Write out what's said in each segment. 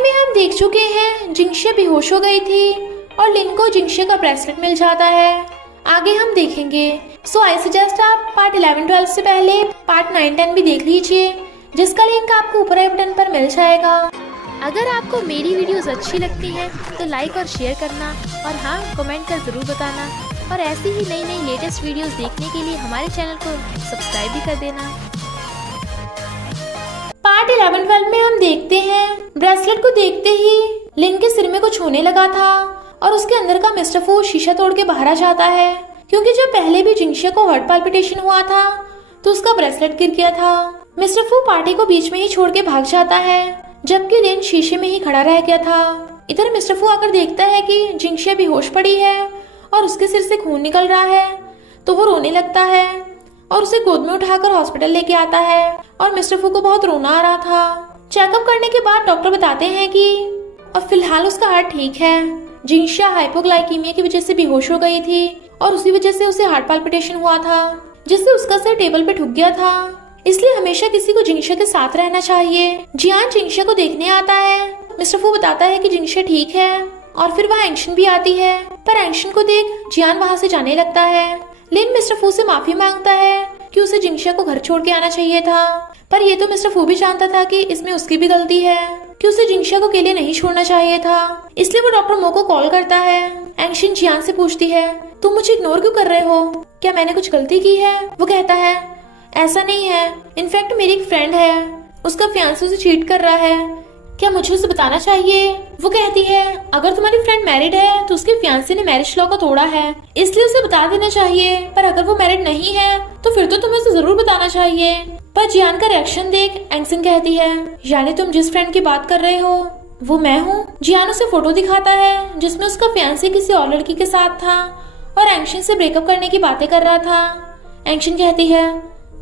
में हम देख चुके हैं जिंगशे बेहोश हो गई थी और लिन को जिंगशे का ब्रेसलेट मिल जाता है। आगे हम देखेंगे। सो आई सजेस्ट आप पार्ट 11-12 से पहले पार्ट 9-10 भी देख लीजिए, जिसका लिंक आपको ऊपर आई बटन पर मिल जाएगा। अगर आपको मेरी वीडियोस अच्छी लगती हैं तो लाइक और शेयर करना, और हाँ, कमेंट कर ज़रूर बताना। और ऐसी ही नई नई लेटेस्ट वीडियोस देखने के लिए हमारे चैनल को सब्सक्राइब भी कर देना। पार्ट 11-12 में हम देखते हैं ब्रेसलेट को देखते ही लिन के सिर में कुछ होने लगा था और उसके अंदर का मिस्टर फू शीशा तोड़ के बाहर आ जाता है, क्योंकि जब पहले भी जिंगशे को हार्ट पाल्पिटेशन हुआ था तो उसका ब्रेसलेट गिर गया था। मिस्टर फू पार्टी को बीच में ही छोड़ के भाग जाता है, जबकि लिन शीशे में ही खड़ा रह गया था। इधर मिस्टर फू आकर देखता है कि जिंगशे बेहोश पड़ी है और उसके सिर से खून निकल रहा है, तो वो रोने लगता है और उसे गोद में उठाकर हॉस्पिटल लेके आता है। और मिस्टर फू को बहुत रोना आ रहा था। चेकअप करने के बाद डॉक्टर बताते हैं कि अब फिलहाल उसका हार्ट ठीक है। जिंगशे हाइपोग्लाइकीमिया की वजह से बेहोश हो गई थी और उसी वजह से उसे हार्ट पाल्पिटेशन हुआ था, जिससे उसका सिर टेबल पे ठुक गया था। इसलिए हमेशा किसी को जिंगशे के साथ रहना चाहिए। जियान जिंगशे को देखने आता है। मिस्टर फू बताता है कि जिंगशे ठीक है और फिर वहाँ एंशन भी आती है, पर एंशन को देख जियान वहाँ से जाने लगता है। लिन मिस्टर फू से माफी मांगता है कि उसे जिंगशे को घर छोड़ के आना चाहिए था, पर ये तो मिस्टर फू भी जानता था कि इसमें उसकी भी गलती है कि उसे जिंगशे को अकेले नहीं छोड़ना चाहिए था। इसलिए वो डॉक्टर मो को कॉल करता है। एंशन जियान से पूछती है, तुम मुझे इग्नोर क्यों कर रहे हो? क्या मैंने कुछ गलती की है? वो कहता है, ऐसा नहीं है, इनफैक्ट मेरी एक फ्रेंड है, उसका फियांसे उसे चीट कर रहा है, क्या मुझे उसे बताना चाहिए? वो कहती है, अगर तुम्हारी फ्रेंड मैरिड है तो उसके फियांसे ने मैरिज लॉ को तोड़ा है, इसलिए उसे बता देना चाहिए, पर अगर वो मैरिड नहीं है तो फिर तो तुम्हें उसे जरूर बताना चाहिए। पर जियान का रिएक्शन देख एंगसन कहती है, यानी तुम जिस फ्रेंड की बात कर रहे हो वो मैं हूँ? जियान उसे फोटो दिखाता है जिसमें उसका फियांसे किसी और लड़की के साथ था और एंगसन से ब्रेकअप करने की बातें कर रहा था। एंगसन कहती है,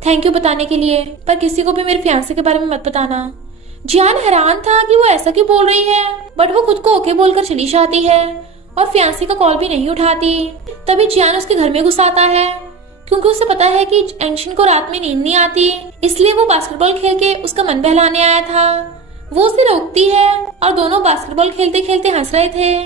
थैंक यू बताने के लिए, पर किसी को भी मेरे फियांसे के बारे में मत बताना। जियान हैरान था कि वो ऐसा क्यों बोल रही है, बट वो खुद को ओके बोलकर चली जाती है और फियांसे का कॉल भी नहीं उठाती। तभी जियान उसके घर में घुस आता है, क्योंकि उसे पता है कि एंगशन को रात में नींद नहीं आती, इसलिए वो बास्केटबॉल खेल के उसका मन बहलाने आया था। वो उसे रोकती है और दोनों बास्केटबॉल खेलते खेलते हंस रहे थे,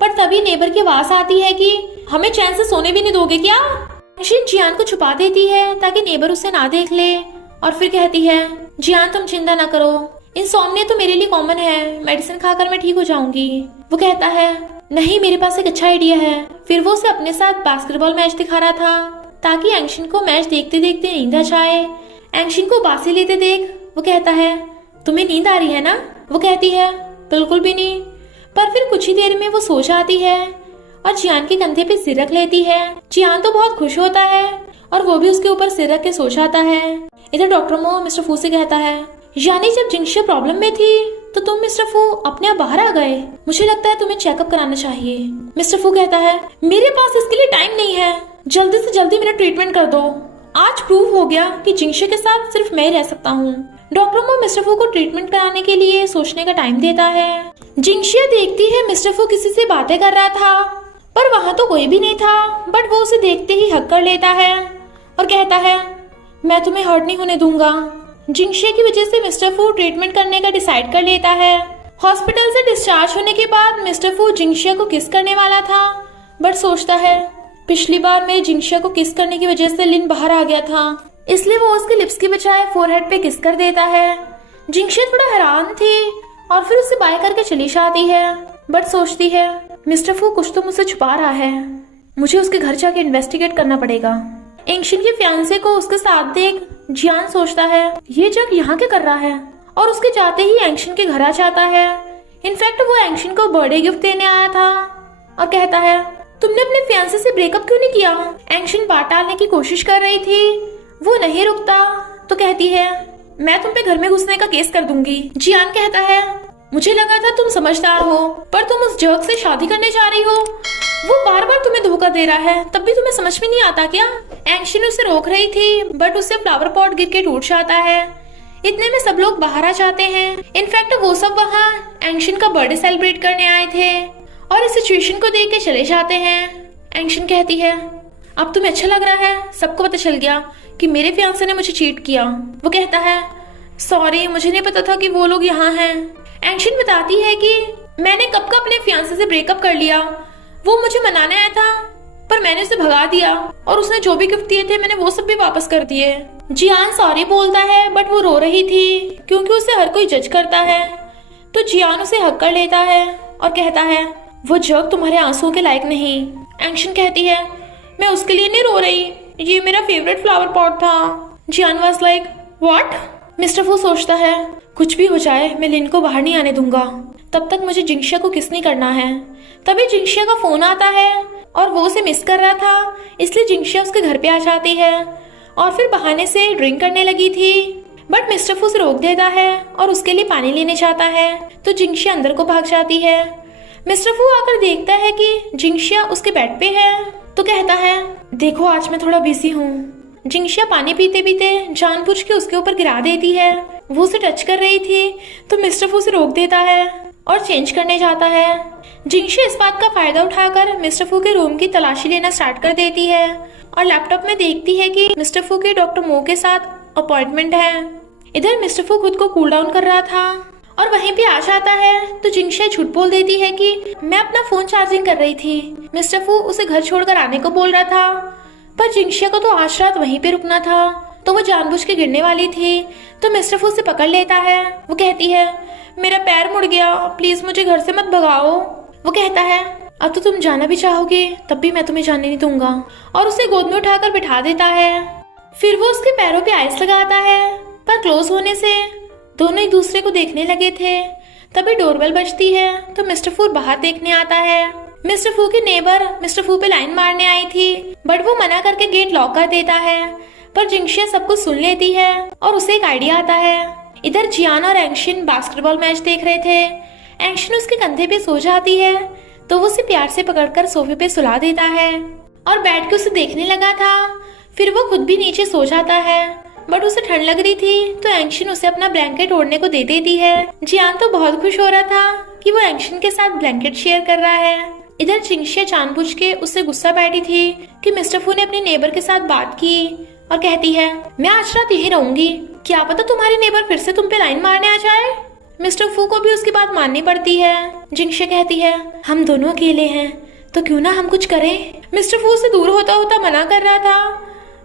पर तभी नेबर की आवाज आती है कि हमें चैन से सोने भी नहीं दोगे क्या? एंगशन जियान को छुपा देती है ताकि नेबर उसे ना देख ले, और फिर कहती है, जियान तुम चिंता ना करो, इंसोम्निया तो मेरे लिए कॉमन है, मेडिसिन खाकर मैं ठीक हो जाऊंगी। वो कहता है, नहीं, मेरे पास एक अच्छा आइडिया है। फिर वो उसे अपने साथ बास्केटबॉल मैच दिखा रहा था ताकि एंगशन को मैच देखते देखते नींद आ जाए। एंगशन को बासी लेते देख वो कहता है, तुम्हें नींद आ रही है ना? वो कहती है, बिल्कुल भी नहीं। पर फिर कुछ ही देर में वो सो जाती है और जियान के कंधे पे सिर रख लेती है। जियान तो बहुत खुश होता है और वो भी उसके ऊपर सिर रख के सो जाता है। इधर डॉक्टर मो मिस्टर फू से कहता है, यानी जब जिंगशे प्रॉब्लम में थी तो तुम मिस्टर फू अपने आप बाहर आ गए, मुझे लगता है तुम्हें चेकअप कराना चाहिए। मिस्टर फू कहता है, मेरे पास इसके लिए टाइम नहीं है, जल्दी से जल्दी मेरा ट्रीटमेंट कर दो। आज प्रूव हो गया कि जिंगशे के साथ सिर्फ मैं ही रह सकता हूँ। डॉक्टर मो मिस्टर फू को ट्रीटमेंट कराने के लिए सोचने का टाइम देता है। जिंगशे देखती है मिस्टर फू किसी से बातें कर रहा था, पर वहाँ तो कोई भी नहीं था, बट वो उसे देखते ही हक कर लेता है और कहता है, मैं तुम्हें हर्ट नहीं होने दूंगा। जिंगशे की वजह से मिस्टर फू ट्रीटमेंट करने का डिसाइड कर लेता है। हॉस्पिटल से डिस्चार्ज होने के बाद मिस्टर फू जिंगशे को किस करने वाला था, बट सोचता है, पिछली बार मेरे जिंगशे को किस करने की वजह से लिन बाहर आ गया था, इसलिए वो उसके लिप्स की बजाय फोरहेड पे किस कर देता है। जिंगशे थोड़ा हैरान थी और फिर उसे बाय करके चली जाती है, बट सोचती है, मिस्टर फू कुछ तो मुझसे छुपा रहा है, मुझे उसके घर जाके इन्वेस्टिगेट करना पड़ेगा। एंगशन के फियांसे को उसके साथ देख जियान सोचता है, ये जग यहाँ क्या कर रहा है, और उसके जाते ही एंगशन के घर आ जाता है। इनफैक्ट वो एंगशन को बर्थडे गिफ्ट देने आया था और कहता है, तुमने अपने फियांसे से ब्रेकअप क्यों नहीं किया? एंगशन बात टालने की कोशिश कर रही थी, वो नहीं रुकता तो कहती है, मैं तुम पे घर में घुसने का केस कर दूंगी। जियान कहता है, मुझे लगा था तुम समझदार हो, पर तुम उस जर्क से शादी करने जा रही हो, वो बार बार तुम्हें धोखा दे रहा है, तब भी तुम्हें समझ में नहीं आता क्या? एंगशन उसे रोक रही थी, बट उससे फ्लावर पॉट गिर के टूट जाता है। इतने में सब लोग बाहर आ जाते हैं। इनफैक्ट वो सब वहाँ एंगशन का बर्थडे सेलिब्रेट करने आए थे और इस सिचुएशन को देख के चले जाते हैं। एंगशन कहती है, अब तुम्हें अच्छा लग रहा है? सबको पता चल गया कि मेरे फियांसे ने मुझे चीट किया। वो कहता है, सॉरी, मुझे नहीं पता था कि वो लोग यहाँ हैं। एंशन बताती है कि मैंने कब का अपने फियांसे से ब्रेकअप कर लिया। वो मुझे मनाने आया था पर मैंने उसे भगा दिया और उसने जो भी गिफ्ट दिए थे मैंने वो सब भी वापस कर दिए। जियान सॉरी बोलता है बट वो रो रही थी क्योंकि उसे हर कोई जज करता है। तो जियान उसे हक कर लेता है और कहता है वो जग तुम्हारे आंसुओं के लायक नहीं। एंशन कहती है मैं उसके लिए नहीं रो रही, ये मेरा फेवरेट फ्लावर पॉट था। जियान वाज लाइक व्हाट? मिस्टर फू सोचता है कुछ भी हो जाए मैं लिन को बाहर नहीं आने दूंगा, तब तक मुझे जिंगशिया को किस नहीं करना है। तभी जिंगशिया का फोन आता है और वो उसे मिस कर रहा था, इसलिए जिंगशिया उसके घर पे आ जाती है और फिर बहाने से ड्रिंक करने लगी थी। बट मिस्टर फू उसे रोक देता है और उसके लिए पानी लेने जाता है तो जिंगशिया अंदर को भाग जाती है। मिस्टर फू आकर देखता है कि जिंगशिया उसके बेड पे है तो कहता है देखो आज मैं थोड़ा बिजी हूँ। जिंगशिया पानी पीते पीते जानबूझ के उसके ऊपर गिरा देती है। वो उसे टच कर रही थी तो मिस्टर फू उसे रोक देता है और चेंज करने जाता है। जिंगशिया इस बात का फायदा उठाकर मिस्टर फू के रूम की तलाशी लेना स्टार्ट कर देती है और लैपटॉप में देखती है कि मिस्टर फू के डॉक्टर मो के साथ अपॉइंटमेंट है। इधर मिस्टर फू खुद को कूल डाउन कर रहा था और वहीं पे आ जाता है तो जिंगशिया झूठ बोल देती है कि मैं अपना फोन चार्जिंग कर रही थी। मिस्टर फू उसे घर छोड़कर आने को बोल रहा था पर जिंगशिया को तो आज रात वहीं पे रुकना था तो वो जानबूझ के गिरने वाली थी तो मिस्टर फू उसे पकड़ लेता है। वो कहती है मेरा पैर मुड़ गया, प्लीज मुझे घर से मत भगाओ। वो कहता है अब तो तुम जाना भी चाहोगे तब भी मैं तुम्हें जाने नहीं दूंगा और उसे गोद में उठाकर बिठा देता है। फिर वो उसके पैरों पे आइस लगाता है पर क्लोज होने से दोनों एक दूसरे को देखने लगे थे। तभी डोरबेल बजती है तो मिस्टर फू बाहर देखने आता है। मिस्टर फू की नेबर मिस्टर फू पे लाइन मारने आई थी बट वो मना करके गेट लॉक कर देता है पर जिंगशिया सब कुछ सुन लेती है और उसे एक आइडिया आता है। इधर जियान और एंशिन बास्केटबॉल मैच देख रहे थे। एंशिन उसके कंधे पे सो जाती है तो वो उसे प्यार से पकड़कर सोफे पे सुला देता है और बैठ के उसे देखने लगा था। फिर वो खुद भी नीचे सो जाता है बट उसे ठंड लग रही थी तो एंशिन उसे अपना ब्लैंकेट ओढ़ने को दे देती है। जियान तो बहुत खुश हो रहा था कि वो एंशिन के साथ ब्लैंकेट शेयर कर रहा है। इधर जिंगशिया जानबूझ के उससे गुस्सा बैठी थी कि मिस्टर फू ने अपने नेबर के साथ बात की और कहती है मैं आज रात यहीं रहूंगी, क्या पता तुम्हारी नेबर फिर से तुम पे लाइन मारने आ जाए। मिस्टर फू को भी उसकी बात माननी पड़ती है। जिंगशिया कहती है हम दोनों अकेले हैं तो क्यों ना हम कुछ करें। मिस्टर फू से दूर होता होता मना कर रहा था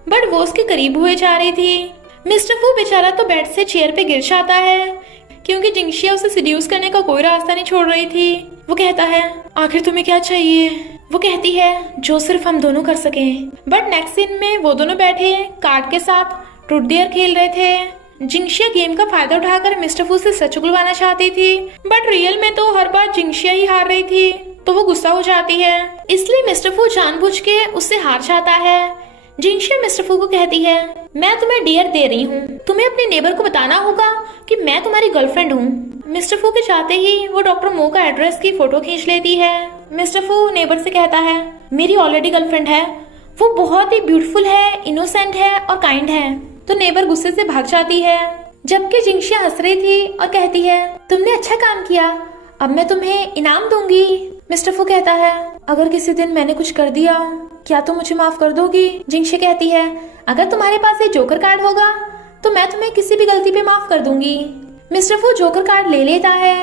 बट वो उसके करीब हुए जा रही थी। मिस्टर फू बेचारा तो बेड से चेयर पे गिर जाता है क्योंकि जिंगशिया उसे सिड्यूस करने का कोई रास्ता नहीं छोड़ रही थी। वो कहता है आखिर तुम्हें क्या चाहिए। वो कहती है जो सिर्फ हम दोनों कर सकें। बट नेक्स्ट सीन में वो दोनों बैठे कार्ड के साथ ट्रूथ डेयर खेल रहे थे। जिंगशिया गेम का फायदा उठाकर मिस्टर फू से सच उगलवाना चाहती थी बट रियल में तो हर बार जिंगशिया ही हार रही थी तो वो गुस्सा हो जाती है, इसलिए मिस्टर फू जानबूझ के उससे हार जाता है। जिंगशिया मिस्टर फू को कहती है मैं तुम्हें डियर दे रही हूँ, तुम्हें अपने नेबर को बताना होगा कि मैं तुम्हारी गर्लफ्रेंड हूँ। मिस्टर फू के चाहते ही वो डॉक्टर मो का एड्रेस की फोटो खींच लेती है। मिस्टर फू नेबर से कहता है मेरी ऑलरेडी गर्लफ्रेंड है, वो बहुत ही ब्यूटीफुल है, इनोसेंट है और काइंड है। तो नेबर गुस्से से भाग जाती है जबकि जिंगशिया हंस रही थी और कहती है तुमने अच्छा काम किया, अब मैं तुम्हें इनाम दूंगी। मिस्टर फू कहता है अगर किसी दिन मैंने कुछ कर दिया क्या तुम मुझे माफ कर दोगी। जिंगशिया कहती है अगर तुम्हारे पास एक जोकर कार्ड होगा तो मैं तुम्हें किसी भी गलती पे माफ कर दूंगी। मिस्टर फू जोकर कार्ड ले लेता है।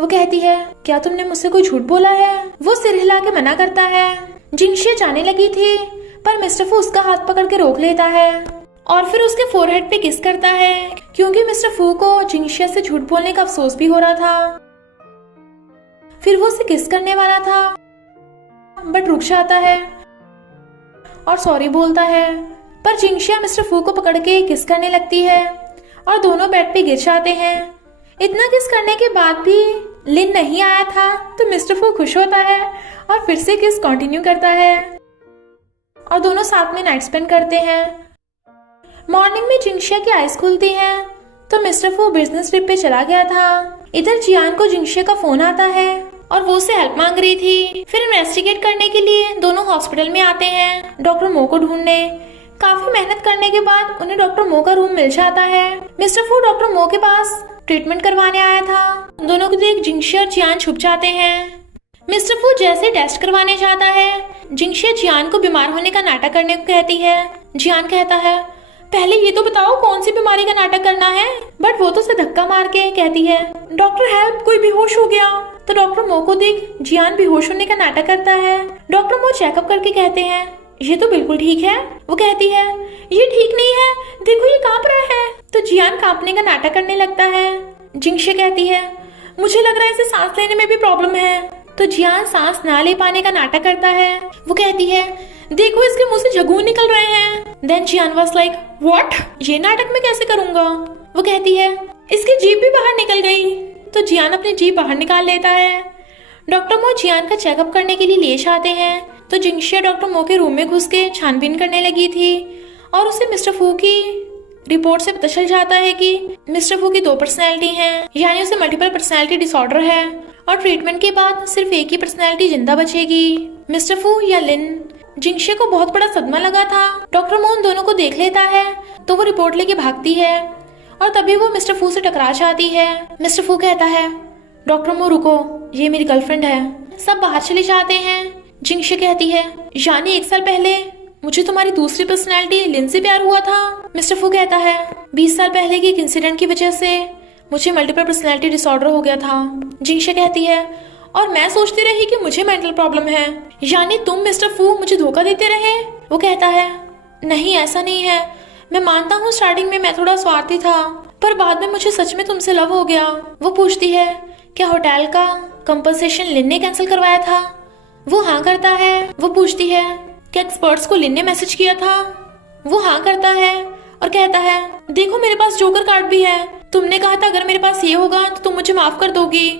वो कहती है क्या तुमने मुझसे कोई झूठ बोला है। वो सिर हिला के मना करता है। जिंगशिया जाने लगी थी पर मिस्टर फू उसका हाथ पकड़ के रोक लेता है और फिर उसके फोरहेड पे किस करता है क्योंकि मिस्टर फू को जिंगशिया से झूठ बोलने का अफसोस भी हो रहा था। फिर वो उसे किस करने वाला था बट रुक जाता है और सॉरी बोलता है पर जिंगशिया मिस्टर फू को पकड़ के किस करने लगती है और दोनों बेड पे गिर जाते हैं। इतना किस करने के बाद भी लिन नहीं आया था तो मिस्टर फू खुश होता है और फिर से किस कंटिन्यू करता है और दोनों साथ में नाइट स्पेंड करते हैं। मॉर्निंग में जिंगशिया की आइज खुलती हैं तो मिस्टर फू बिजनेस ट्रिप पे चला गया था। इधर जियान को जिंगशिया का फोन आता है और वो उससे हेल्प मांग रही थी। फिर इन्वेस्टिगेट करने के लिए दोनों हॉस्पिटल में आते हैं डॉक्टर मो को ढूंढने। काफी मेहनत करने के बाद उन्हें डॉक्टर मो का रूम मिल जाता है। मिस्टर फू डॉक्टर मो के पास ट्रीटमेंट करवाने आया था। दोनों को देख जिंगशिया और जियान छुप जाते हैं। मिस्टर फू जैसे टेस्ट करवाने जाता है जिंगशिया जियान को बीमार होने का नाटक करने को कहती है। जियान कहता है पहले ये तो बताओ कौन सी बीमारी का नाटक करना है। बट वो तो उसे धक्का मार के कहती है, डॉक्टर हेल्प, कोई बेहोश हो गया। तो डॉक्टर मो को देख जियान बेहोश होने का नाटक करता है। डॉक्टर मो चेकअप करके कहते हैं, ये तो बिल्कुल ठीक है। वो कहती है, ये ठीक नहीं है, देखो ये कांप रहा है। तो जियान कांपने का नाटक करने लगता है। जिंगशे कहती है, मुझे लग रहा है इसे सांस लेने में भी प्रॉब्लम है। तो जियान सांस ना ले पाने का नाटक करता है। वो कहती है, देखो इसके मुंह से झगून निकल रहे हैं। Then Jian was like, what, ये नाटक मैं कैसे करूंगा। वो कहती है, इसकी जीभ भी बाहर निकल गई। तो जियान अपनी जीभ बाहर निकाल लेता है। डॉक्टर मो जियान का चेकअप करने के लिए ले जाते हैं। तो जिंगशे डॉक्टर मो के रूम में घुस के छानबीन करने लगी थी और उसे मिस्टर फू की रिपोर्ट से पता चल जाता है कि मिस्टर फू की 2 पर्सनैलिटी हैं, यानी उसे मल्टीपल पर्सनैलिटी डिसऑर्डर है और ट्रीटमेंट के बाद सिर्फ एक ही पर्सनैलिटी जिंदा बचेगी, मिस्टर फू या लिन। जिंगशे को बहुत बड़ा सदमा लगा था। डॉक्टर मो उन दोनों को देख लेता है तो वो रिपोर्ट लेके भागती है और तभी वो मिस्टर फू से टकरा जाती है। मिस्टर फू कहता है, डॉक्टर मो रुको, ये मेरी गर्लफ्रेंड है। सब बाहर चले जाते हैं। जिंगशे कहती है, यानी 1 साल पहले मुझे तुम्हारी दूसरी पर्सनैलिटी लिन से प्यार हुआ था। मिस्टर फू कहता है, 20 साल पहले के एक इंसिडेंट की वजह से मुझे मल्टीपल पर्सनैलिटी डिसऑर्डर हो गया था। जिंगशे कहती है, और मैं सोचती रही कि मुझे मेंटल प्रॉब्लम है, यानी तुम मिस्टर फू मुझे धोखा देते रहे। वो कहता है, नहीं ऐसा नहीं है, मैं मानता हूँ स्टार्टिंग में मैं थोड़ा स्वार्थी था, पर बाद में मुझे सच में तुमसे लव हो गया। वो पूछती है, क्या होटल का कंपनसेशन लिन ने कैंसिल करवाया था। वो हाँ करता है। वो पूछती है, क्या एक्सपर्ट्स को लिन ने मैसेज किया था। वो हाँ करता है और कहता है, देखो मेरे पास जोकर कार्ड भी है, तुमने कहा था अगर मेरे पास ये होगा तो तुम मुझे माफ कर दोगी।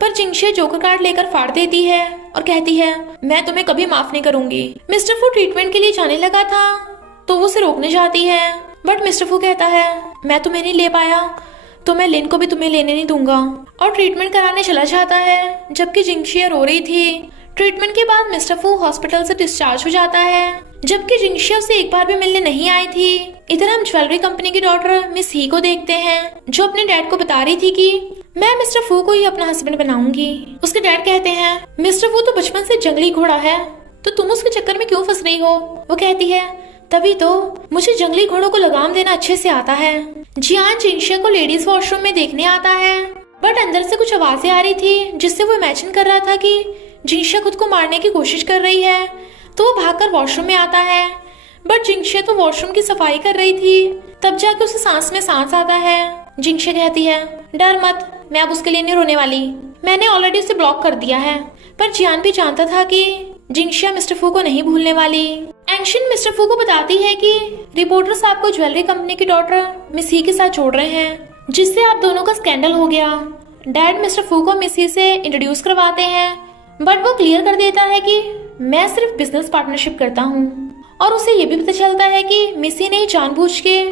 पर जिंगशे जोकर कार्ड लेकर फाड़ देती है और कहती है, मैं तुम्हें कभी माफ नहीं करूंगी। मिस्टर फू ट्रीटमेंट के लिए जाने लगा था तो वो उसे रोकने जाती है, बट मिस्टर फू कहता है, मैं तुम्हें नहीं ले पाया तो मैं लिन को भी तुम्हें लेने नहीं दूंगा, और ट्रीटमेंट कराने चला जाता है। जबकि जिंगशे रो रही थी। ट्रीटमेंट के बाद मिस्टर फू हॉस्पिटल से डिस्चार्ज हो जाता है, जबकि जिंगशे उसे एक बार भी मिलने नहीं आई थी। इधर हम ज्वेलरी कंपनी की डॉटर मिस ही को देखते हैं, जो अपने डैड को बता रही थी कि मैं मिस्टर फू को ही अपना हस्बैंड बनाऊंगी। उसके डैड कहते हैं, मिस्टर फू तो बचपन से जंगली घोड़ा है, तो तुम उसके चक्कर में क्यों फंस रही हो। वो कहती है, तभी तो मुझे जंगली घोड़ों को लगाम देना अच्छे से आता है। जियान जिंगशे को लेडीज वॉशरूम में देखने आता है, बट अंदर से कुछ आवाजें आ रही थी जिससे वो इमेजिन कर रहा था कि जिंगशे खुद को मारने की कोशिश कर रही है। तो वो भागकर वॉशरूम में आता है, बट जिंगशे तो वॉशरूम की सफाई कर रही थी। तब जाके उसे सांस में सांस आता है। जिंगशे कहती है, डर मत, मैं अब उसके लिए नहीं रोने वाली, मैंने ऑलरेडी उसे ब्लॉक कर दिया है। पर जियान भी जानता था कि जिंगशे मिस्टर फू को नहीं भूलने वाली। एंशिन मिस्टर फू को बताती है कि रिपोर्टर साहब को ज्वेलरी कंपनी की डॉटर मिस ही के साथ जोड़ रहे हैं, जिससे आप दोनों का स्कैंडल हो गया। डैड मिस्टर फू को मिस ही से इंट्रोड्यूस करवाते हैं, बट वो क्लियर कर देता है कि मैं सिर्फ बिजनेस पार्टनरशिप करता हूँ, और उसे ये भी पता चलता है कि मिस ही ने जानबूझ के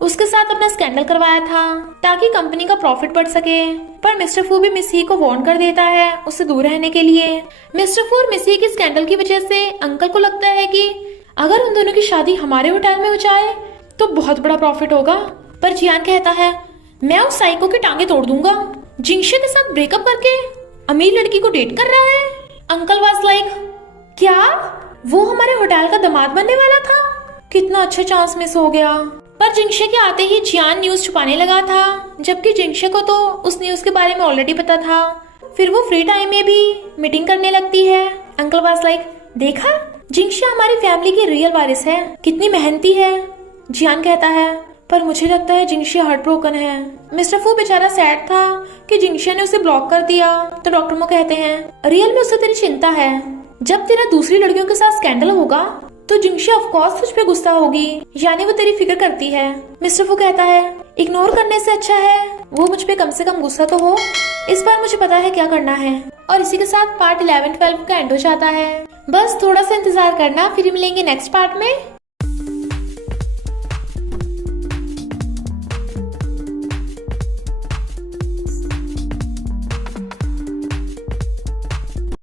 उसके साथ अपना स्कैंडल करवाया था ताकि कंपनी का प्रॉफिट बढ़ सके। पर मिस्टर फू भी मिस ही को वार्न कर देता है उससे दूर रहने के लिए। मिस्टर फू और मिस ही के स्कैंडल की वजह से अंकल को लगता है कि अगर उन दोनों की शादी हमारे होटल में हो जाए तो बहुत बड़ा प्रॉफिट होगा। पर जियान कहता है, मैं उस साइको की टांगे तोड़ दूंगा, जिंगशे के साथ ब्रेकअप करके अमीर लड़की को डेट कर रहा है। अंकल वाज लाइक, क्या वो हमारे होटल का दामाद बनने वाला था, कितना अच्छा चांस मिस हो गया। पर जिंगशे के आते ही जियान न्यूज छुपाने लगा था, जबकि जिंगशे को तो उस न्यूज के बारे में ऑलरेडी पता था। फिर वो फ्री टाइम में भी मीटिंग करने लगती है। अंकल वाज लाइक, देखा जिंगशे हमारी फैमिली की रियल वारिस है, कितनी मेहनती है। जियान कहता है, पर मुझे लगता है जिंगशे हार्ट ब्रोकन है। मिस्टर फू बेचारा सैड था कि जिंगशे ने उसे ब्लॉक कर दिया। तो डॉक्टर मो कहते हैं, रियल में उससे तेरी चिंता है, जब तेरा दूसरी लड़कियों के साथ स्कैंडल होगा तो जिंगशे ऑफ कोर्स तुझ पे गुस्सा होगी, यानी वो तेरी फिक्र करती है। मिस्टर फू कहता है, इग्नोर करने से अच्छा है वो मुझ पे कम से कम गुस्सा तो हो, इस बार मुझे पता है क्या करना है। और इसी के साथ पार्ट 11-12 का एंड हो जाता है। बस थोड़ा सा इंतजार करना, फिर मिलेंगे नेक्स्ट पार्ट में।